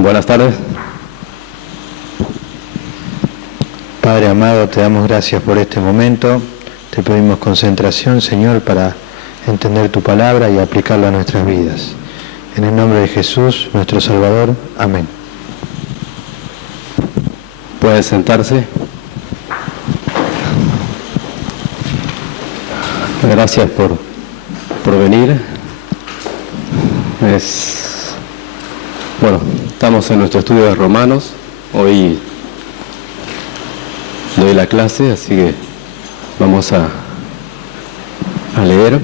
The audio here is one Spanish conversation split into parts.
Buenas tardes. Padre amado, te damos gracias por este momento. Te pedimos concentración, Señor, para entender tu palabra y aplicarla a nuestras vidas. En el nombre de Jesús, nuestro Salvador. Amén. Pueden sentarse. Gracias por venir. Estamos en nuestro estudio de Romanos. Hoy doy la clase, así que vamos a leer.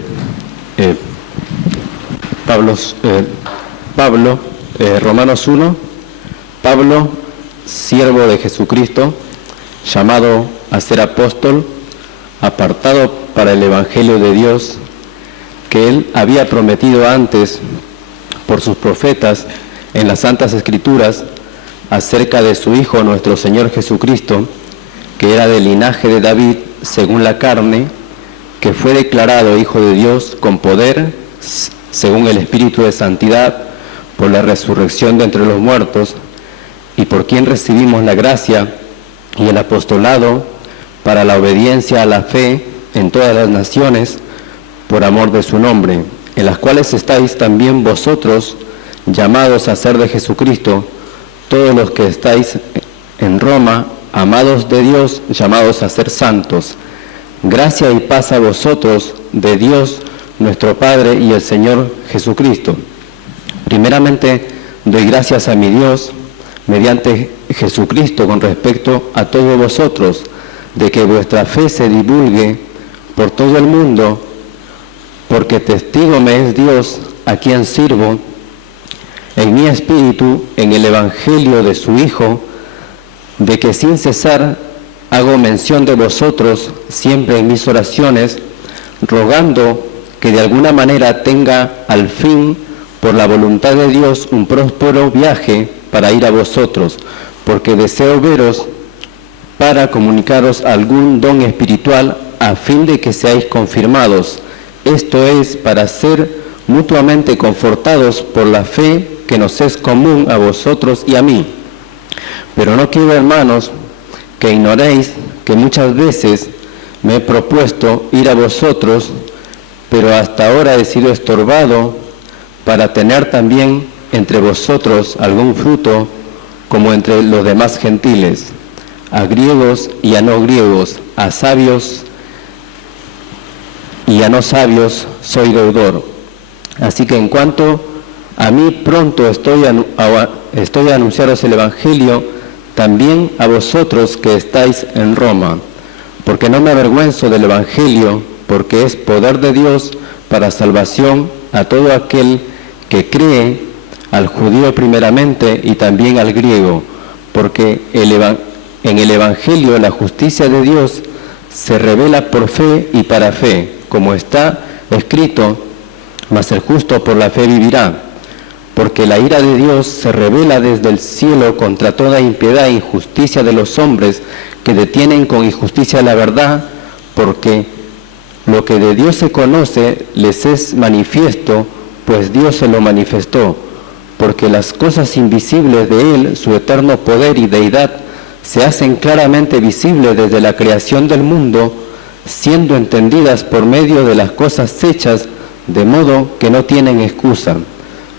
Romanos 1. Pablo, siervo de Jesucristo, llamado a ser apóstol, apartado para el Evangelio de Dios, que él había prometido antes por sus profetas en las Santas Escrituras, acerca de su Hijo nuestro Señor Jesucristo, que era del linaje de David según la carne, que fue declarado Hijo de Dios con poder, según el Espíritu de Santidad, por la resurrección de entre los muertos, y por quien recibimos la gracia y el apostolado para la obediencia a la fe en todas las naciones, por amor de su nombre, en las cuales estáis también vosotros, llamados a ser de Jesucristo, todos los que estáis en Roma, amados de Dios, llamados a ser santos. Gracia y paz a vosotros, de Dios, nuestro Padre y el Señor Jesucristo. Primeramente, doy gracias a mi Dios, mediante Jesucristo, con respecto a todos vosotros, de que vuestra fe se divulgue por todo el mundo, porque testigo me es Dios, a quien sirvo, en mi espíritu, en el Evangelio de su Hijo, de que sin cesar hago mención de vosotros siempre en mis oraciones, rogando que de alguna manera tenga al fin, por la voluntad de Dios, un próspero viaje para ir a vosotros, porque deseo veros para comunicaros algún don espiritual a fin de que seáis confirmados. Esto es, para ser mutuamente confortados por la fe que nos es común a vosotros y a mí. Pero no quiero, hermanos, que ignoréis que muchas veces me he propuesto ir a vosotros, pero hasta ahora he sido estorbado para tener también entre vosotros algún fruto, como entre los demás gentiles, a griegos y a no griegos, a sabios y a no sabios soy deudor. Así que en cuanto a mí, pronto estoy a anunciaros el Evangelio también a vosotros que estáis en Roma, porque no me avergüenzo del Evangelio, porque es poder de Dios para salvación a todo aquel que cree, al judío primeramente y también al griego, porque en el Evangelio la justicia de Dios se revela por fe y para fe, como está escrito, mas el justo por la fe vivirá. Porque la ira de Dios se revela desde el cielo contra toda impiedad e injusticia de los hombres que detienen con injusticia la verdad, porque lo que de Dios se conoce les es manifiesto, pues Dios se lo manifestó, porque las cosas invisibles de Él, su eterno poder y deidad, se hacen claramente visibles desde la creación del mundo, siendo entendidas por medio de las cosas hechas, de modo que no tienen excusa.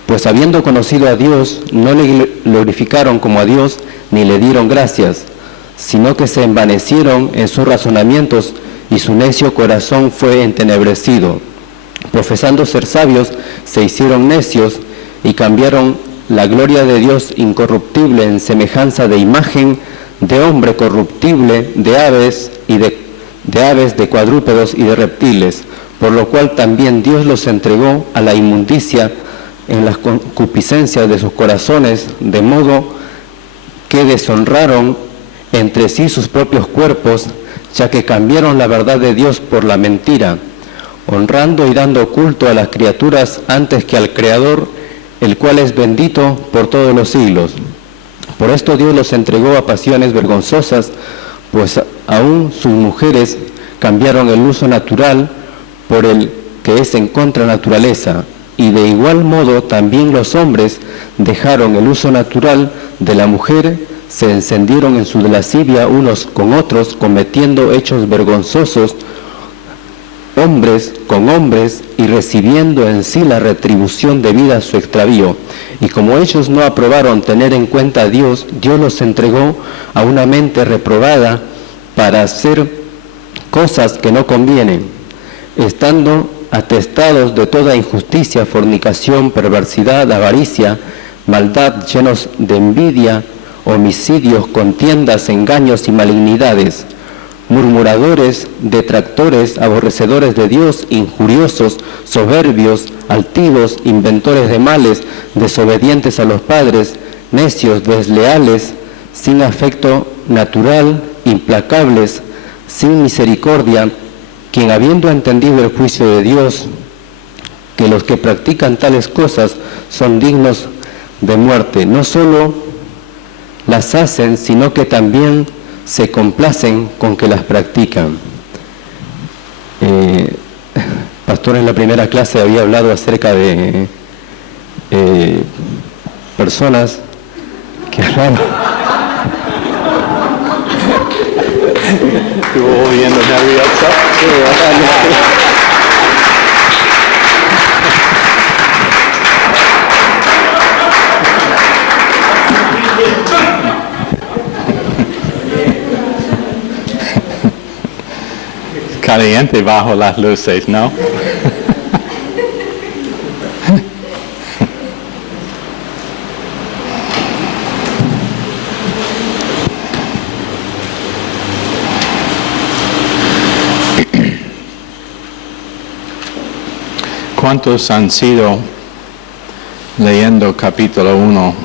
Pues habiendo conocido a Dios, no le glorificaron como a Dios, ni le dieron gracias, sino que se envanecieron en sus razonamientos, y su necio corazón fue entenebrecido. Profesando ser sabios, se hicieron necios, y cambiaron la gloria de Dios incorruptible en semejanza de imagen de hombre corruptible, de aves, de cuadrúpedos y de reptiles, por lo cual también Dios los entregó a la inmundicia en las concupiscencias de sus corazones, de modo que deshonraron entre sí sus propios cuerpos, ya que cambiaron la verdad de Dios por la mentira, honrando y dando culto a las criaturas antes que al Creador, el cual es bendito por todos los siglos. Por esto Dios los entregó a pasiones vergonzosas, pues aún sus mujeres cambiaron el uso natural por el que es en contra naturaleza, y de igual modo también los hombres dejaron el uso natural de la mujer, se encendieron en su lascivia unos con otros, cometiendo hechos vergonzosos, hombres con hombres, y recibiendo en sí la retribución debida a su extravío. Y como ellos no aprobaron tener en cuenta a Dios, Dios los entregó a una mente reprobada para hacer cosas que no convienen, estando atestados de toda injusticia, fornicación, perversidad, avaricia, maldad, llenos de envidia, homicidios, contiendas, engaños y malignidades, murmuradores, detractores, aborrecedores de Dios, injuriosos, soberbios, altivos, inventores de males, desobedientes a los padres, necios, desleales, sin afecto natural, implacables, sin misericordia, quien habiendo entendido el juicio de Dios, que los que practican tales cosas son dignos de muerte, no solo las hacen, sino que también se complacen con que las practican. Pastor en la primera clase había hablado acerca de personas que hablaban. Estuvo viendo nerviosa. Caliente bajo las luces, ¿no? ¿Cuántos han sido leyendo capítulo 1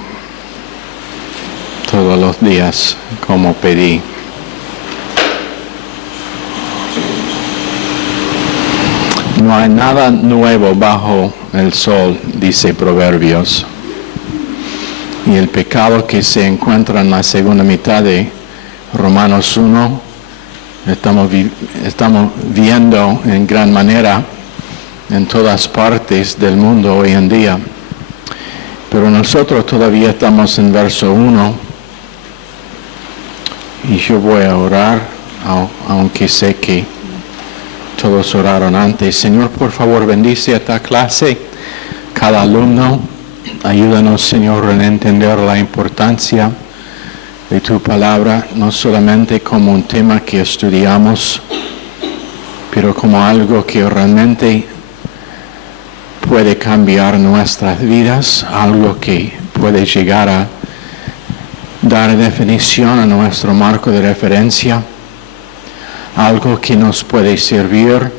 todos los días como pedí? No hay nada nuevo bajo el sol, dice Proverbios. Y el pecado que se encuentra en la segunda mitad de Romanos 1, estamos viendo en gran manera en todas partes del mundo hoy en día. Pero nosotros todavía estamos en verso 1. Y yo voy a orar, aunque sé que todos oraron antes. Señor, por favor, bendice esta clase, cada alumno. Ayúdanos, Señor, en entender la importancia de tu palabra, no solamente como un tema que estudiamos, pero como algo que realmente puede cambiar nuestras vidas, algo que puede llegar a dar definición a nuestro marco de referencia, algo que nos puede servir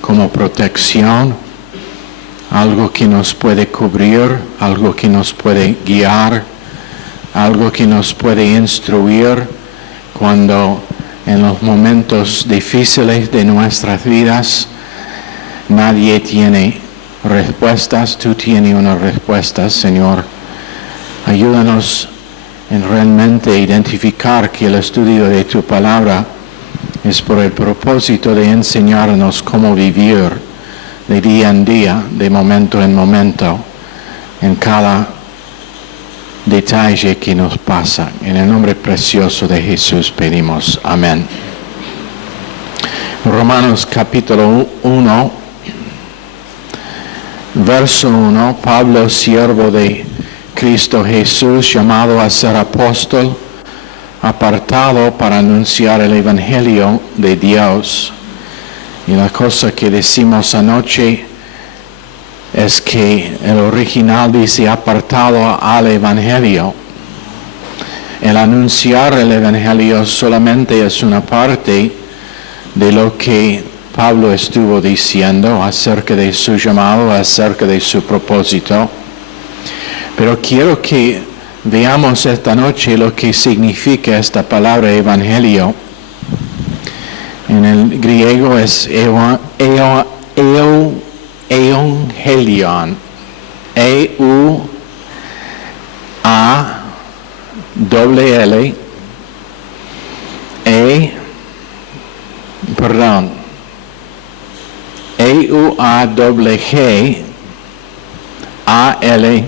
como protección, algo que nos puede cubrir, algo que nos puede guiar, algo que nos puede instruir cuando en los momentos difíciles de nuestras vidas nadie tiene respuestas. Tú tienes unas respuestas, Señor. Ayúdanos en realmente identificar que el estudio de tu palabra es por el propósito de enseñarnos cómo vivir de día en día, de momento en momento, en cada detalle que nos pasa. En el nombre precioso de Jesús pedimos. Amén. Romanos capítulo 1, verso 1. Pablo, siervo de Cristo Jesús, llamado a ser apóstol, apartado para anunciar el Evangelio de Dios. Y la cosa que decimos anoche es que el original dice apartado al Evangelio. El anunciar el Evangelio solamente es una parte de lo que Pablo estuvo diciendo acerca de su llamado, acerca de su propósito. Pero quiero que veamos esta noche lo que significa esta palabra evangelio. En el griego es euangelion. A-L-I-O-N.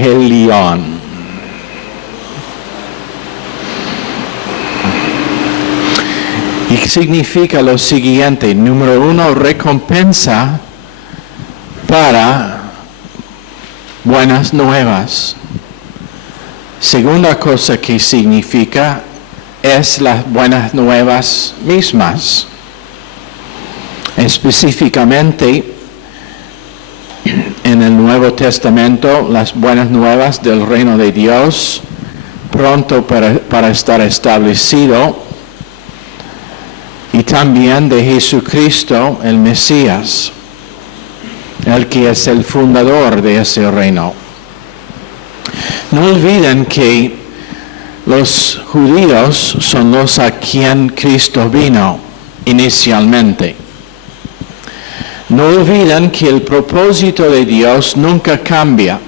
Evangelion. Y significa lo siguiente: número 1, recompensa para buenas nuevas. Segunda cosa que significa es las buenas nuevas mismas. Específicamente, en el Nuevo Testamento, las buenas nuevas del reino de Dios, pronto para estar establecido, y también de Jesucristo, el Mesías, el que es el fundador de ese reino. No olviden que los judíos son los a quien Cristo vino inicialmente. No olviden que el propósito de Dios nunca cambia.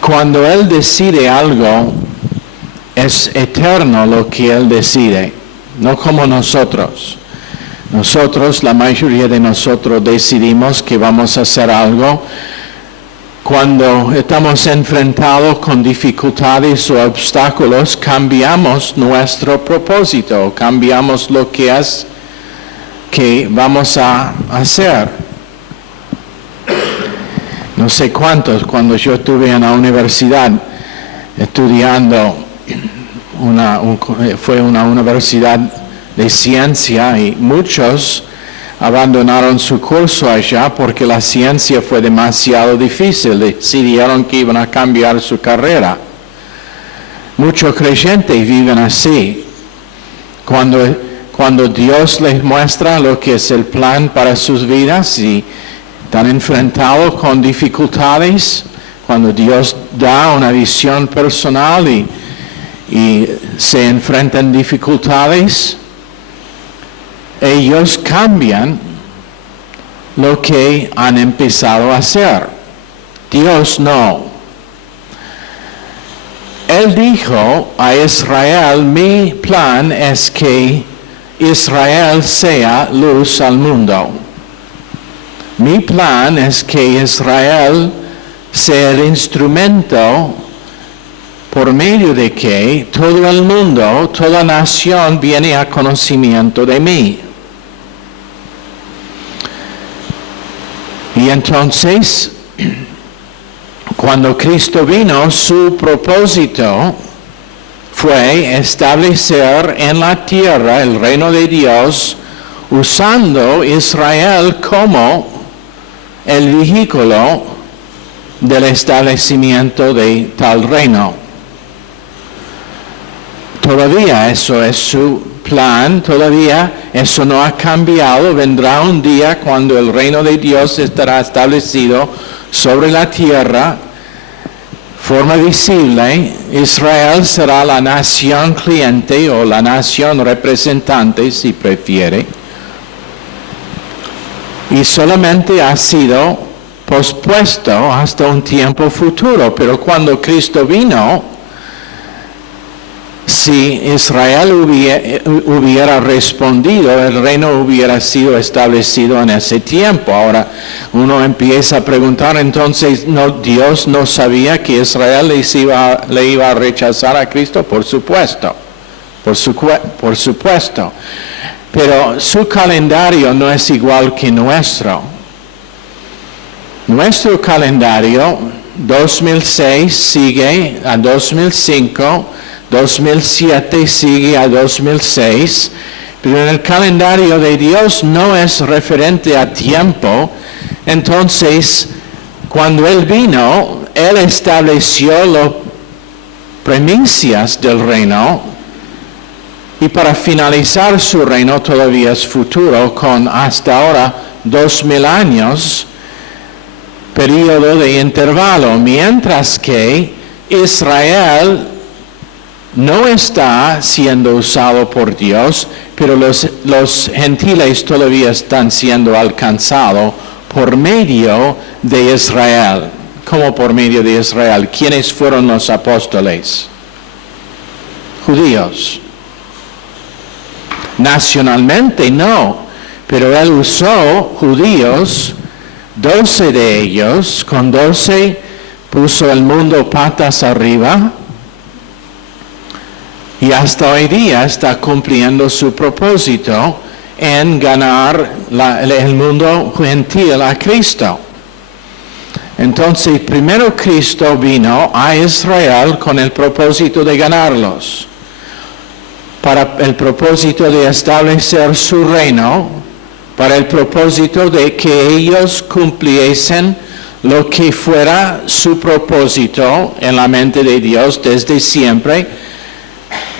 Cuando Él decide algo, es eterno lo que Él decide, no como nosotros. Nosotros, la mayoría de nosotros, decidimos que vamos a hacer algo cuando estamos enfrentados con dificultades o obstáculos. Cambiamos nuestro propósito, cambiamos lo que es que vamos a hacer. No sé cuántos, cuando yo estuve en la universidad estudiando, fue una universidad de ciencia, y muchos abandonaron su curso allá porque la ciencia fue demasiado difícil. Decidieron que iban a cambiar su carrera. Muchos creyentes viven así. Cuando Dios les muestra lo que es el plan para sus vidas y están enfrentados con dificultades, cuando Dios da una visión personal y se enfrentan dificultades, ellos cambian lo que han empezado a hacer. Dios no. Él dijo a Israel: mi plan es que Israel sea luz al mundo. Mi plan es que Israel sea el instrumento por medio de que todo el mundo, toda nación viene a conocimiento de mí. Y entonces, cuando Cristo vino, su propósito fue establecer en la tierra el reino de Dios, usando Israel como el vehículo del establecimiento de tal reino. Todavía eso es su plan, todavía eso no ha cambiado. Vendrá un día cuando el reino de Dios estará establecido sobre la tierra, forma visible. Israel será la nación cliente o la nación representante, si prefiere. Y solamente ha sido pospuesto hasta un tiempo futuro. Pero cuando Cristo vino, si Israel hubiera respondido, el reino hubiera sido establecido en ese tiempo. Ahora uno empieza a preguntar, entonces, ¿Dios no sabía que Israel le iba a rechazar a Cristo? Por supuesto, por supuesto. Pero su calendario no es igual que nuestro. Nuestro calendario, 2006 sigue a 2005, 2007 sigue a 2006, pero en el calendario de Dios no es referente a tiempo. Entonces, cuando Él vino, Él estableció las premisas del reino, y para finalizar su reino todavía es futuro, con hasta ahora 2000 años, periodo de intervalo, mientras que Israel no está siendo usado por Dios, pero los gentiles todavía están siendo alcanzados por medio de Israel. como por medio de Israel. ¿Quiénes fueron los apóstoles? Judíos. Nacionalmente no, pero él usó judíos, 12 de ellos, con 12 puso el mundo patas arriba y hasta hoy día está cumpliendo su propósito en ganar el mundo gentil a Cristo. Entonces, primero Cristo vino a Israel con el propósito de ganarlos, para el propósito de establecer su reino, para el propósito de que ellos cumpliesen lo que fuera su propósito en la mente de Dios desde siempre,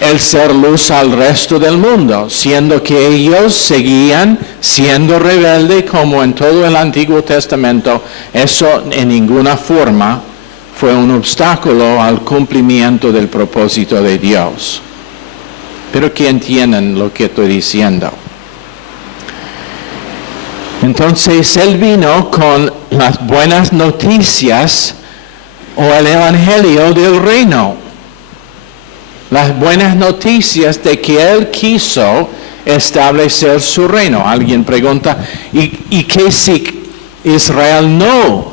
el ser luz al resto del mundo, siendo que ellos seguían siendo rebeldes como en todo el Antiguo Testamento. Eso en ninguna forma fue un obstáculo al cumplimiento del propósito de Dios. Pero que entiendan lo que estoy diciendo. Entonces él vino con las buenas noticias o el evangelio del reino. Las buenas noticias de que él quiso establecer su reino. Alguien pregunta, ¿y qué si Israel no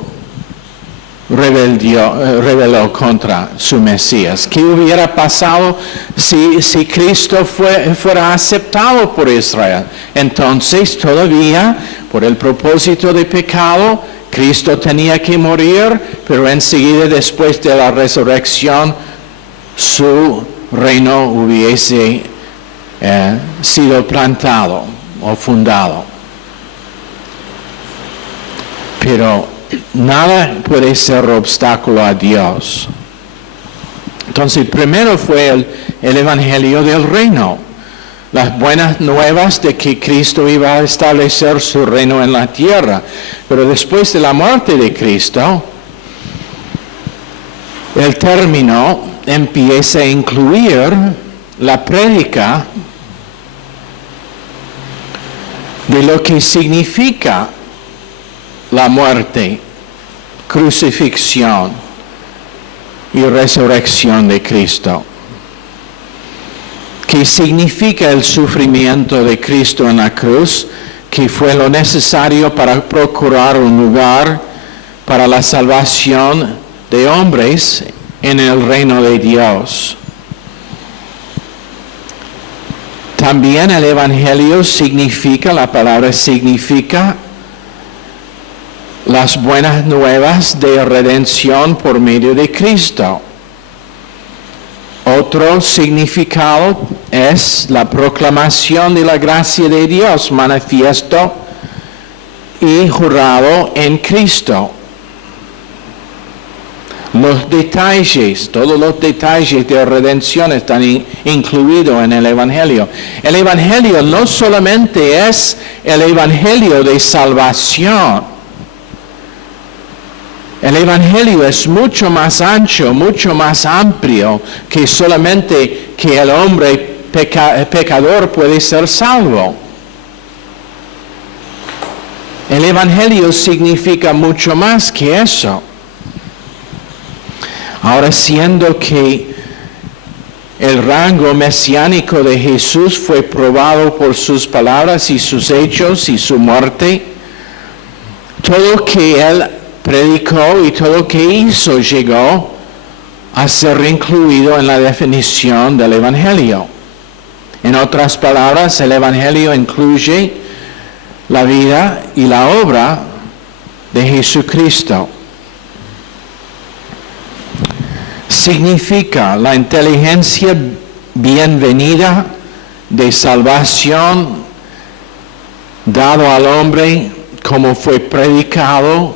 rebeló contra su Mesías? ¿Qué hubiera pasado si Cristo fuera aceptado por Israel? Entonces todavía, por el propósito de pecado, Cristo tenía que morir, pero enseguida después de la resurrección, su reino hubiese sido plantado o fundado. Pero nada puede ser obstáculo a Dios. Entonces, primero fue el evangelio del reino, las buenas nuevas de que Cristo iba a establecer su reino en la tierra. Pero después de la muerte de Cristo, el término empieza a incluir la prédica de lo que significa la muerte, crucifixión y resurrección de Cristo. ¿Qué significa el sufrimiento de Cristo en la cruz? Que fue lo necesario para procurar un lugar para la salvación de hombres en el reino de Dios. También el evangelio significa, la palabra significa las buenas nuevas de redención por medio de Cristo. Otro significado es la proclamación de la gracia de Dios manifiesto y jurado en Cristo. Los detalles, todos los detalles de redención están incluidos en el Evangelio. El Evangelio no solamente es el Evangelio de salvación. El Evangelio es mucho más ancho, mucho más amplio que solamente que el hombre pecador puede ser salvo. El Evangelio significa mucho más que eso. Ahora, siendo que el rango mesiánico de Jesús fue probado por sus palabras y sus hechos y su muerte, todo lo que él predicó y todo lo que hizo llegó a ser incluido en la definición del Evangelio. En otras palabras, el Evangelio incluye la vida y la obra de Jesucristo. Significa la inteligencia bienvenida de salvación dado al hombre como fue predicado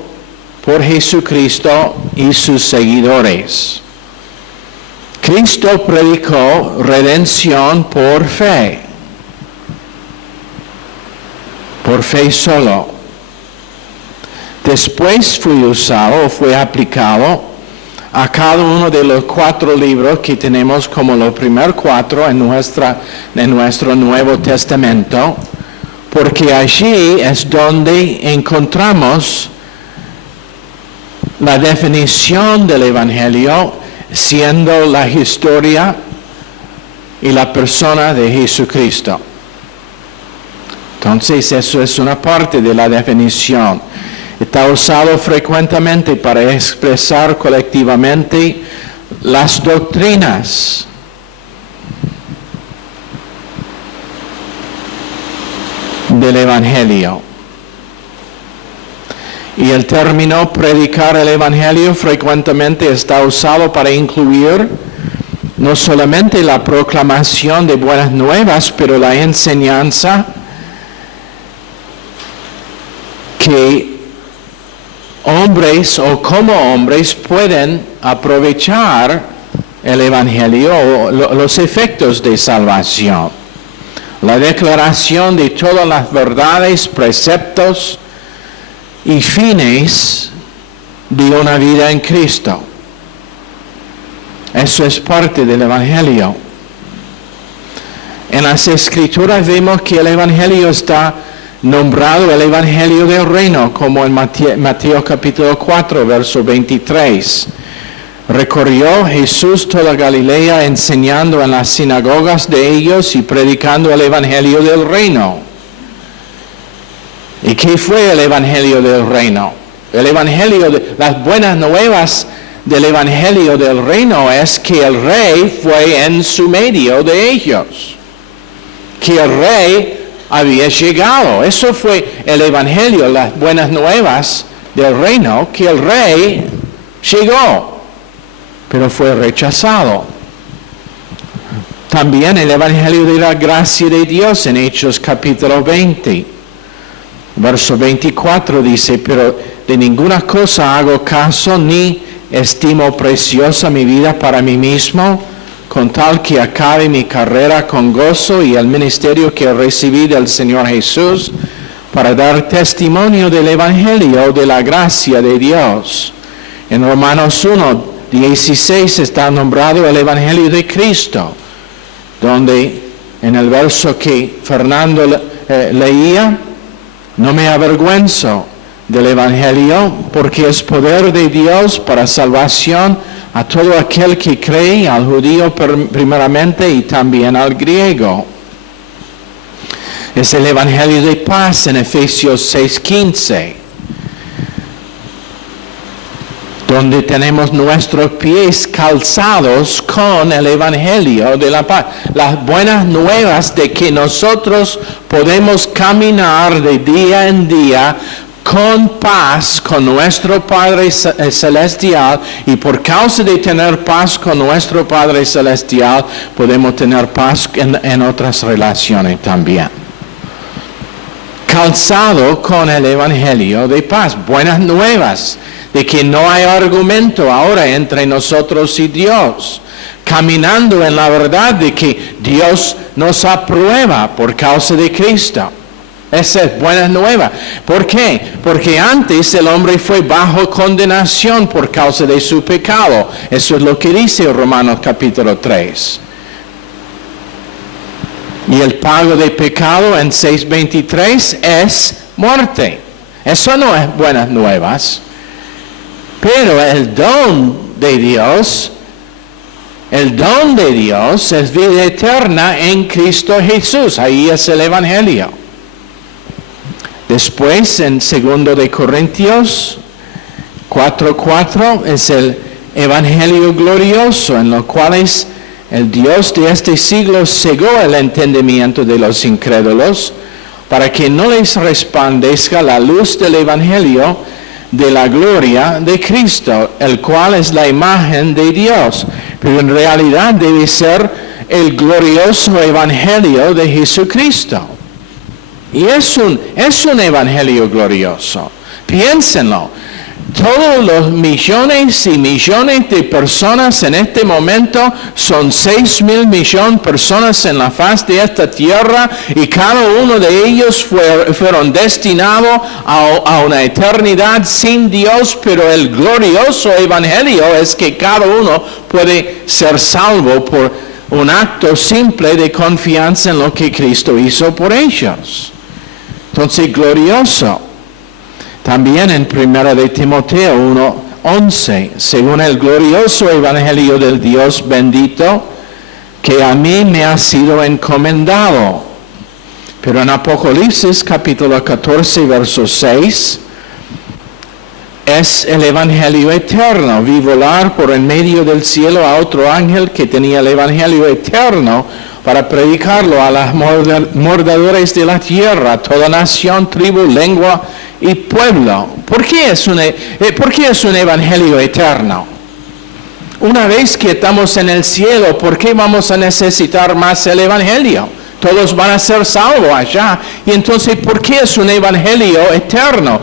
por Jesucristo y sus seguidores. Cristo predicó redención por fe solo. Después fue usado, fue aplicado a cada uno de los 4 libros que tenemos como los primeros 4 en nuestro Nuevo Testamento, porque allí es donde encontramos la definición del Evangelio siendo la historia y la persona de Jesucristo. Entonces, eso es una parte de la definición. Está usado frecuentemente para expresar colectivamente las doctrinas. Del Evangelio. Y el término predicar el Evangelio frecuentemente está usado para incluir no solamente la proclamación de buenas nuevas, pero la enseñanza que hombres o como hombres pueden aprovechar el Evangelio o los efectos de salvación. La declaración de todas las verdades, preceptos y fines de una vida en Cristo. Eso es parte del Evangelio. En las Escrituras vemos que el Evangelio está nombrado el Evangelio del Reino, como en Mateo capítulo 4, verso 23. Recorrió Jesús toda Galilea enseñando en las sinagogas de ellos y predicando el Evangelio del Reino. ¿Y qué fue el Evangelio del Reino? El Evangelio, las buenas nuevas del Evangelio del Reino es que el Rey fue en su medio de ellos. Que el Rey había llegado. Eso fue el Evangelio, las buenas nuevas del Reino, que el Rey llegó, pero fue rechazado. También el Evangelio de la gracia de Dios en Hechos capítulo 20. Verso 24 dice, pero de ninguna cosa hago caso ni estimo preciosa mi vida para mí mismo, con tal que acabe mi carrera con gozo y el ministerio que recibí del Señor Jesús para dar testimonio del Evangelio de la gracia de Dios. En Romanos 1, 16 está nombrado el Evangelio de Cristo, donde en el verso que Fernando leía, no me avergüenzo del Evangelio, porque es poder de Dios para salvación a todo aquel que cree, al judío primeramente y también al griego. Es el Evangelio de paz en Efesios 6:15, donde tenemos nuestros pies calzados con el Evangelio de la paz. Las buenas nuevas de que nosotros podemos caminar de día en día con paz con nuestro Padre Celestial, y por causa de tener paz con nuestro Padre Celestial, podemos tener paz en otras relaciones también. Calzado con el Evangelio de paz, buenas nuevas, de que no hay argumento ahora entre nosotros y Dios, caminando en la verdad de que Dios nos aprueba por causa de Cristo. Esa es buena nueva. ¿Por qué? Porque antes el hombre fue bajo condenación por causa de su pecado. Eso es lo que dice Romanos capítulo 3. Y el pago de pecado en 6:23 es muerte. Eso no es buenas nuevas. Pero el don de Dios es vida eterna en Cristo Jesús. Ahí es el Evangelio. Después, en 2 de Corintios 4:4, es el Evangelio glorioso, en lo cual el Dios de este siglo cegó el entendimiento de los incrédulos, para que no les resplandezca la luz del Evangelio de la gloria de Cristo, el cual es la imagen de Dios. Pero en realidad debe ser el glorioso Evangelio de Jesucristo. Y es un evangelio glorioso. Piénsenlo. Todos los millones y millones de personas en este momento son 6,000 millones de personas en la faz de esta tierra, y cada uno de ellos fueron destinados a una eternidad sin Dios, pero el glorioso evangelio es que cada uno puede ser salvo por un acto simple de confianza en lo que Cristo hizo por ellos. Entonces, glorioso. También en 1 de Timoteo 11, según el glorioso evangelio del Dios bendito, que a mí me ha sido encomendado. Pero en Apocalipsis capítulo 14, verso 6, es el evangelio eterno. Vi volar por en medio del cielo a otro ángel que tenía el evangelio eterno para predicarlo a las moradores de la tierra, toda nación, tribu, lengua y pueblo. ¿Por qué es un evangelio eterno? Una vez que estamos en el cielo, ¿por qué vamos a necesitar más el evangelio? Todos van a ser salvos allá. Y entonces, ¿por qué es un evangelio eterno?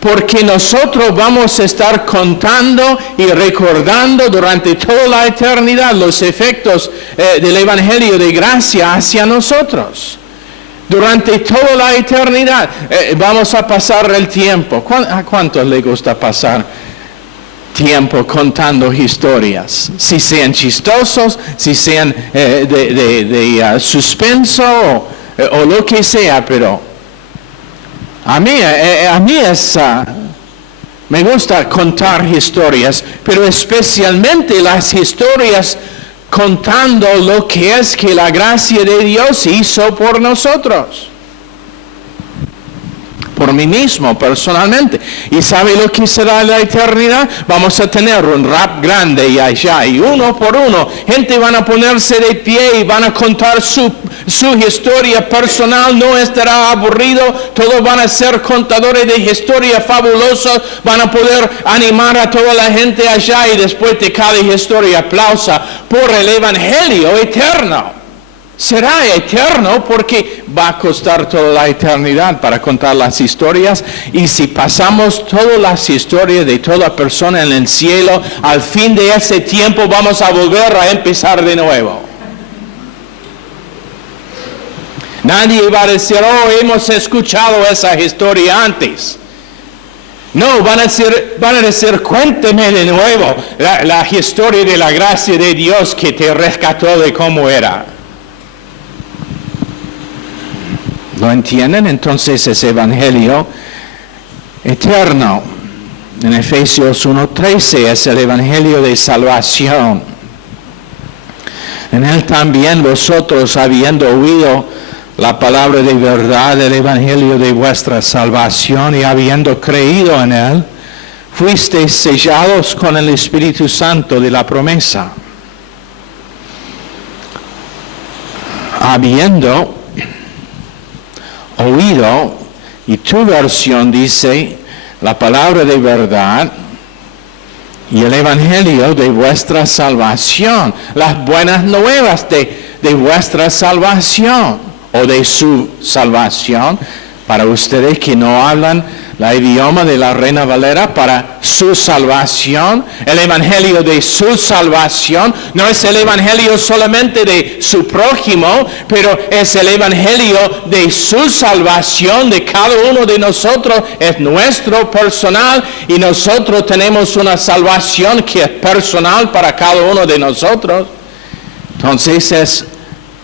Porque nosotros vamos a estar contando y recordando durante toda la eternidad los efectos del evangelio de gracia hacia nosotros. Durante toda la eternidad vamos a pasar el tiempo. ¿A cuántos les gusta pasar tiempo contando historias? Si sean chistosos, si sean de suspenso o lo que sea, pero a mí me gusta contar historias, pero especialmente las historias contando lo que es que la gracia de Dios hizo por nosotros. Por mí mismo, personalmente. ¿Y sabe lo que será la eternidad? Vamos a tener un rap grande y allá, y uno por uno, gente van a ponerse de pie y van a contar su historia personal. No estará aburrido, todos van a ser contadores de historias fabulosas, van a poder animar a toda la gente allá, y después de cada historia aplausa por el evangelio eterno. Será eterno porque va a costar toda la eternidad para contar las historias, y si pasamos todas las historias de toda persona en el cielo, al fin de ese tiempo vamos a volver a empezar de nuevo. Nadie va a decir, oh, hemos escuchado esa historia antes. No, van a decir, cuénteme de nuevo la historia de la gracia de Dios que te rescató de cómo era. ¿Lo entienden? Entonces es evangelio eterno. En Efesios 1:13 es el evangelio de salvación. En él también vosotros, habiendo oído la palabra de verdad, el evangelio de vuestra salvación, y habiendo creído en él, fuisteis sellados con el Espíritu Santo de la promesa. Habiendo oído, y tu versión dice la palabra de verdad y el evangelio de vuestra salvación, las buenas nuevas de vuestra salvación o de su salvación. Para ustedes que no hablan el idioma de la Reina Valera, para su salvación, el evangelio de su salvación no es el evangelio solamente de su prójimo, pero es el evangelio de su salvación de cada uno de nosotros, es nuestro personal, y nosotros tenemos una salvación que es personal para cada uno de nosotros. Entonces es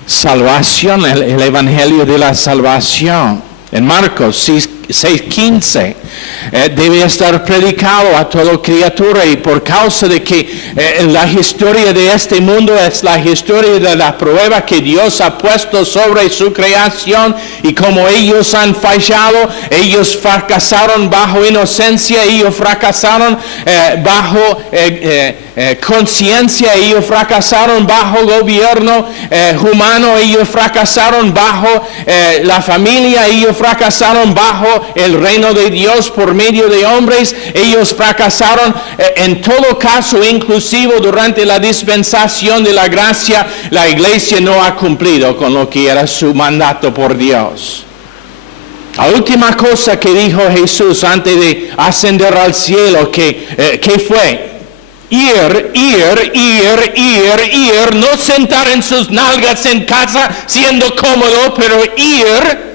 salvación, el evangelio de la salvación. En Marcos 6:15 debe estar predicado a toda criatura, y por causa de que la historia de este mundo es la historia de la prueba que Dios ha puesto sobre su creación, y como ellos han fallado, ellos fracasaron bajo inocencia, ellos fracasaron bajo conciencia, ellos fracasaron bajo gobierno humano, ellos fracasaron bajo la familia, ellos fracasaron bajo el reino de Dios por medio de hombres, ellos fracasaron en todo caso, inclusive durante la dispensación de la gracia. La iglesia no ha cumplido con lo que era su mandato por Dios. La última cosa que dijo Jesús antes de ascender al cielo, ¿qué fue? Ir, no sentar en sus nalgas en casa siendo cómodo, pero ir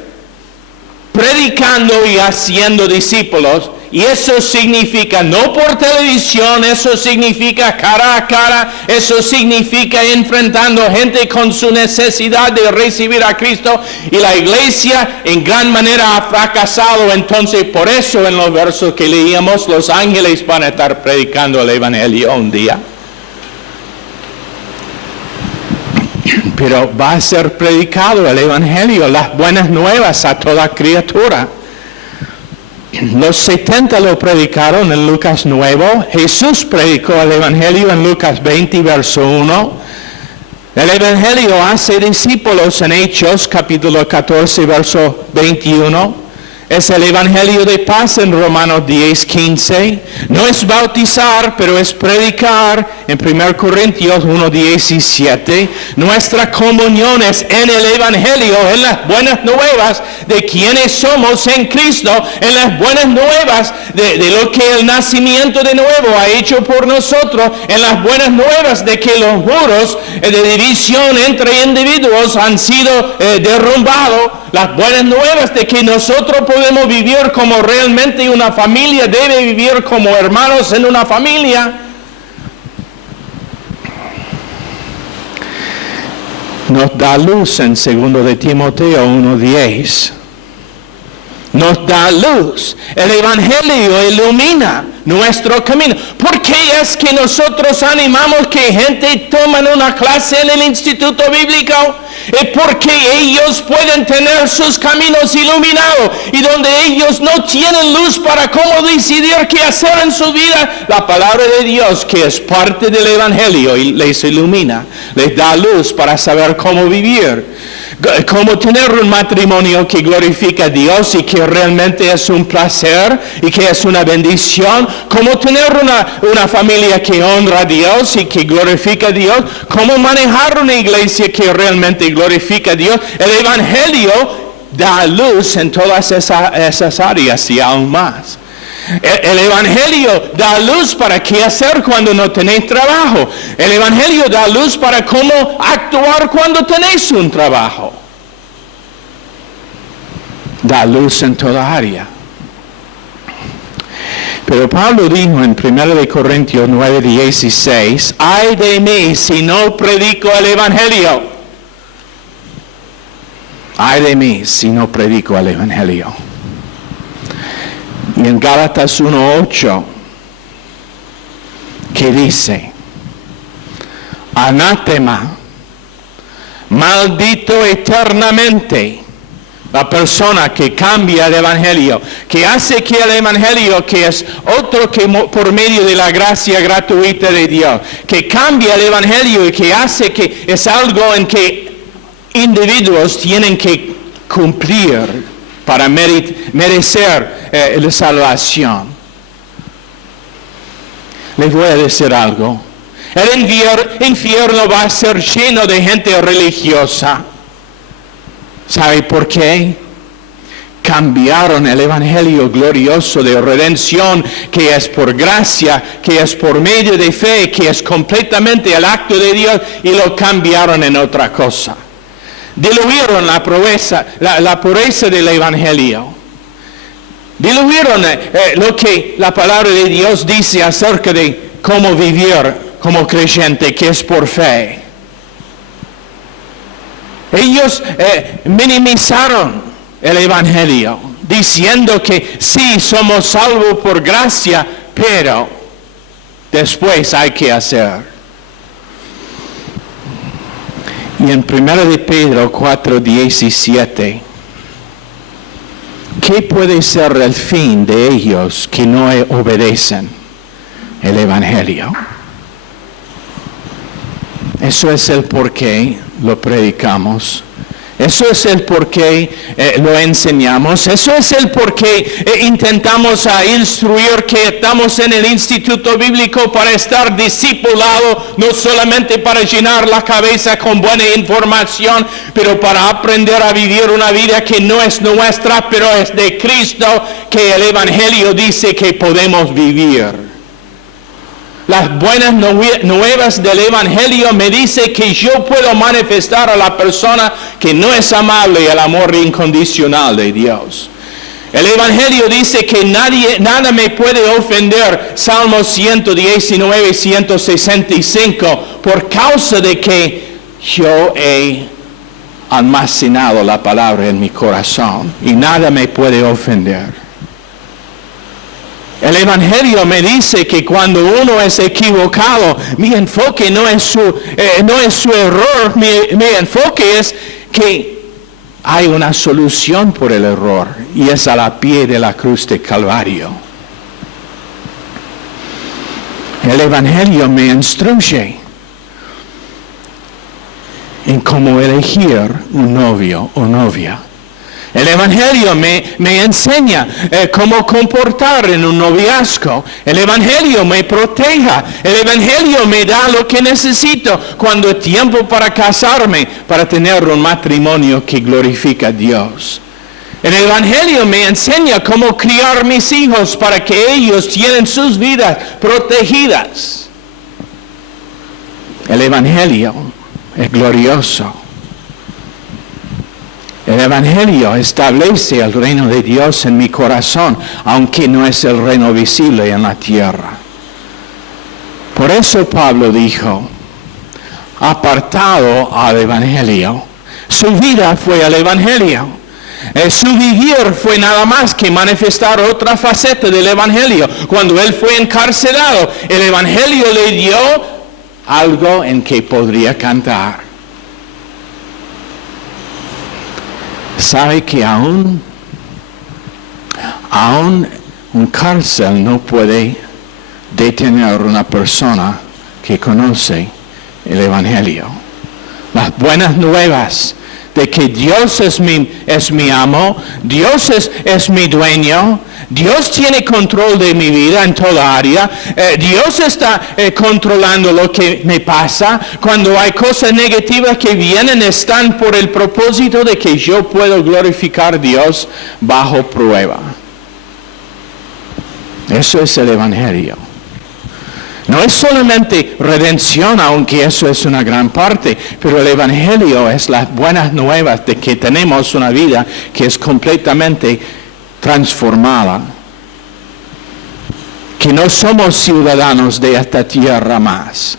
predicando y haciendo discípulos, Y eso significa no por televisión, eso significa cara a cara, eso significa enfrentando gente con su necesidad de recibir a Cristo. Y la iglesia en gran manera ha fracasado. Entonces, por eso en los versos que leíamos, los ángeles van a estar predicando el Evangelio un día. Pero va a ser predicado el Evangelio, las buenas nuevas a toda criatura. Los 70 lo predicaron en Lucas 9. Jesús predicó el Evangelio en Lucas 20, verso 1. El Evangelio hace discípulos en Hechos, capítulo 14, verso 21. Es el Evangelio de paz en Romanos 10, 15. No es bautizar, pero es predicar en 1 Corintios 1, 17. Nuestra comunión es en el Evangelio, en las buenas nuevas de quienes somos en Cristo, en las buenas nuevas de lo que el nacimiento de nuevo ha hecho por nosotros, en las buenas nuevas de que los muros de división entre individuos han sido derrumbados, las buenas nuevas de que nosotros podemos vivir como realmente una familia debe vivir, como hermanos en una familia. Nos da luz en 2 de Timoteo 1:10. Nos da luz. El Evangelio ilumina nuestro camino. ¿Por qué es que nosotros animamos que gente tome una clase en el instituto bíblico? Es porque ellos pueden tener sus caminos iluminados, y donde ellos no tienen luz para cómo decidir qué hacer en su vida, la palabra de Dios, que es parte del Evangelio, les ilumina, les da luz para saber cómo vivir. Cómo tener un matrimonio que glorifica a Dios y que realmente es un placer y que es una bendición. Cómo tener una familia que honra a Dios y que glorifica a Dios. Cómo manejar una iglesia que realmente glorifica a Dios. El Evangelio da luz en todas esas áreas y aún más. El Evangelio da luz para qué hacer cuando no tenéis trabajo. El Evangelio da luz para cómo actuar cuando tenéis un trabajo. Da luz en toda área. Pero Pablo dijo en 1 Corintios 9:16, ay de mí si no predico el Evangelio. Ay de mí si no predico el Evangelio. Y en Gálatas 1:8, que dice, anátema, maldito eternamente, la persona que cambia el Evangelio, que hace que el Evangelio, que es otro que por medio de la gracia gratuita de Dios, que cambia el Evangelio y que hace que es algo en que individuos tienen que cumplir para merecer la salvación. Les voy a decir algo. El infierno va a ser lleno de gente religiosa. ¿Sabe por qué? Cambiaron el Evangelio glorioso de redención, que es por gracia, que es por medio de fe, que es completamente el acto de Dios, y lo cambiaron en otra cosa. Diluyeron la pureza del Evangelio. Diluyeron lo que la palabra de Dios dice acerca de cómo vivir como creyente, que es por fe. Ellos minimizaron el Evangelio, diciendo que sí, somos salvos por gracia, pero después hay que hacer. Y en 1 de Pedro 4:17, ¿qué puede ser el fin de ellos que no obedecen el Evangelio? Eso es el por qué lo predicamos. Eso es el por qué lo enseñamos. Eso es el por qué intentamos instruir, que estamos en el instituto bíblico para estar discipulados, no solamente para llenar la cabeza con buena información, pero para aprender a vivir una vida que no es nuestra, pero es de Cristo, que el Evangelio dice que podemos vivir. Las buenas nuevas del Evangelio me dice que yo puedo manifestar a la persona que no es amable el amor incondicional de Dios. El Evangelio dice que nada me puede ofender, Salmos 119 y 165, por causa de que yo he almacenado la palabra en mi corazón y nada me puede ofender. El Evangelio me dice que cuando uno es equivocado, mi enfoque no es su error, mi enfoque es que hay una solución por el error y es a la pie de la cruz de Calvario. El Evangelio me instruye en cómo elegir un novio o novia. El Evangelio me enseña cómo comportar en un noviazgo. El Evangelio me proteja. El Evangelio me da lo que necesito cuando es tiempo para casarme, para tener un matrimonio que glorifica a Dios. El Evangelio me enseña cómo criar mis hijos para que ellos tienen sus vidas protegidas. El Evangelio es glorioso. El Evangelio establece el reino de Dios en mi corazón, aunque no es el reino visible en la tierra. Por eso Pablo dijo, apartado al Evangelio, su vida fue al Evangelio. Su vivir fue nada más que manifestar otra faceta del Evangelio. Cuando él fue encarcelado, el Evangelio le dio algo en que podría cantar. Sabe que aún un cárcel no puede detener a una persona que conoce el Evangelio. Las buenas nuevas de que Dios es mi amo, Dios es mi dueño, Dios tiene control de mi vida en toda área, Dios está controlando lo que me pasa. Cuando hay cosas negativas que vienen, están por el propósito de que yo pueda glorificar a Dios bajo prueba. Eso es el Evangelio. No es solamente redención, aunque eso es una gran parte, pero el Evangelio es las buenas nuevas de que tenemos una vida que es completamente transformada. Que no somos ciudadanos de esta tierra más.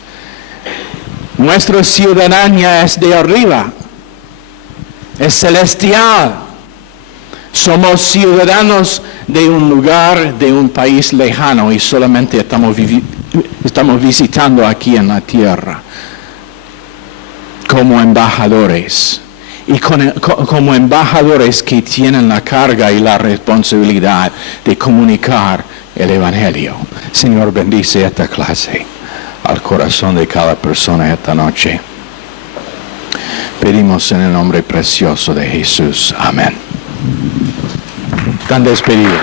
Nuestra ciudadanía es de arriba, es celestial. Somos ciudadanos de un lugar, de un país lejano y solamente estamos visitando aquí en la tierra como embajadores. Y como embajadores que tienen la carga y la responsabilidad de comunicar el Evangelio. Señor, bendice esta clase al corazón de cada persona esta noche. Pedimos en el nombre precioso de Jesús. Amén. Están despedidos.